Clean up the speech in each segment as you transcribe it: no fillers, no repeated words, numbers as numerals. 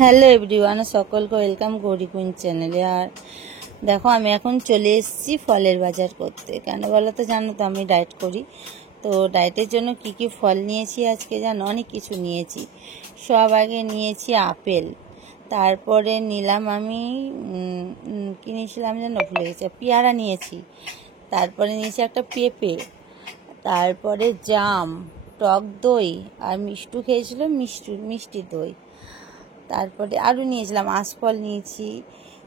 Hello everyone, সকলকে welcome Gauri queen চ্যানেলে। আর দেখো, আমি এখন চলে এসেছি ফলের বাজার করতে। কেন বলো তো, জানো তো আমি ডায়েট করি। তো ডায়েটের জন্য কি কি ফল নিয়েছি আজকে জানো? অনেক কিছু নিয়েছি। সব আগে নিয়েছি আপেল, তারপরে নিলাম আমি কি নিয়েছিলাম জানো, ভুলে গেছি। পেয়ারা নিয়েছি, তারপরে নিয়েছি একটা পেঁপে, তারপরে জাম, টক দই, আর মিষ্টু খেয়েছিল মিষ্টি দই। তারপরে আরও নিয়েছিলাম আঁশফল নিয়েছি।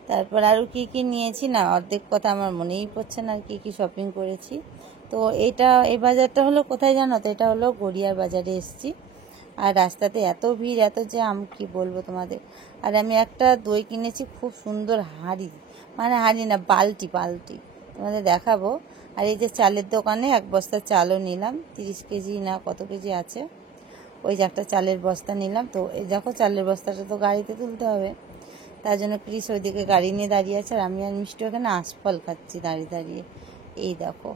তারপর আরও কী কী নিয়েছি না, অর্ধেক কথা আমার মনেই পড়ছে না কী কী শপিং করেছি। তো এই বাজারটা হলো কোথায় জানো তো? এটা হলো গড়িয়ার বাজারে এসেছি। আর রাস্তাতে এত ভিড়, এত জ্যাম, কি বলবো তোমাদের। আর আমি একটা দই কিনেছি, খুব সুন্দর হাঁড়ি, মানে হাঁড়ি না, বালতি তোমাদের দেখাবো। আর এই যে চালের দোকানে এক বস্তা চালও নিলাম, 30 কেজি না কত কেজি আছে। ওই যে একটা চালের বস্তা নিলাম। তো এই দেখো, চালের বস্তাটা তো গাড়িতে তুলতে হবে, তার জন্য ক্রিস ওইদিকে গাড়ি নিয়ে দাঁড়িয়ে আছে। আর আমি আর মিষ্টি ওখানে আঁশফল খাচ্ছি দাঁড়িয়ে দাঁড়িয়ে। এই দেখো,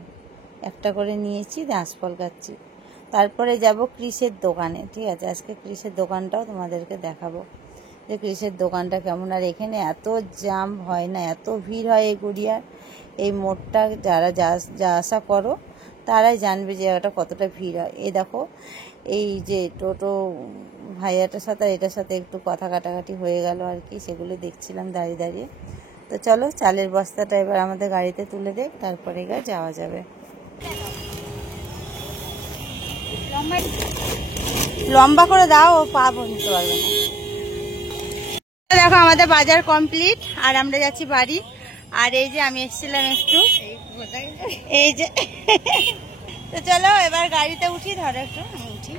একটা করে নিয়েছি, আঁশফল খাচ্ছি। তারপরে যাব ক্রিসের দোকানে, ঠিক আছে? আজকে ক্রিসের দোকানটাও তোমাদেরকে দেখাবো যে ক্রিসের দোকানটা কেমন। আর এখানে এত জ্যাম হয় না, এত ভিড় হয় এই গড়িয়ার এই মোড়টা। যারা যা আসা করো তারাই জানবে যে এটা কতটা ভিড় হয়। এই দেখো, এই যে টোটো ভাইয়াটার সাথে এটার সাথে একটু কথা কাটাকাটি হয়ে গেল আর কি, সেগুলো দেখছিলাম দাঁড়িয়ে দাঁড়িয়ে। তো চলো, চালের বস্তাটা এবার আমাদের গাড়িতে তুলে দেয়, তারপরে যাওয়া যাবে। লম্বা করে দাও, ও পা বলতে পারবে না। দেখো, আমাদের বাজার কমপ্লিট আর আমরা যাচ্ছি বাড়ি। আর এই যে আমি এসেছিলাম একটু, এই যে তো চলো এবার গাড়িতে উঠি, ধরো একটু উঠি।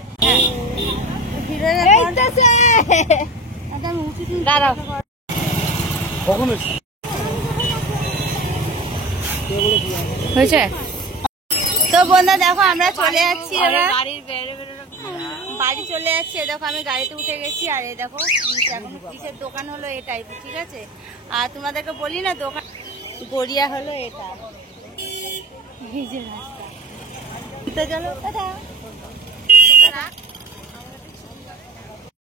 দাঁড়াও, হয়েছে তো বন্ধু। দেখো আমরা চলে যাচ্ছি, এবার বাড়ি চলে যাচ্ছি। দেখো আমি গাড়িতে উঠে গেছি। আর এই দেখো, এখন কিসের দোকান হলো এটাই, ঠিক আছে? আর তোমাদেরকে বলি না, দোকান গড়িয়া হলো এটা। এই যে রাস্তা, তো চলো।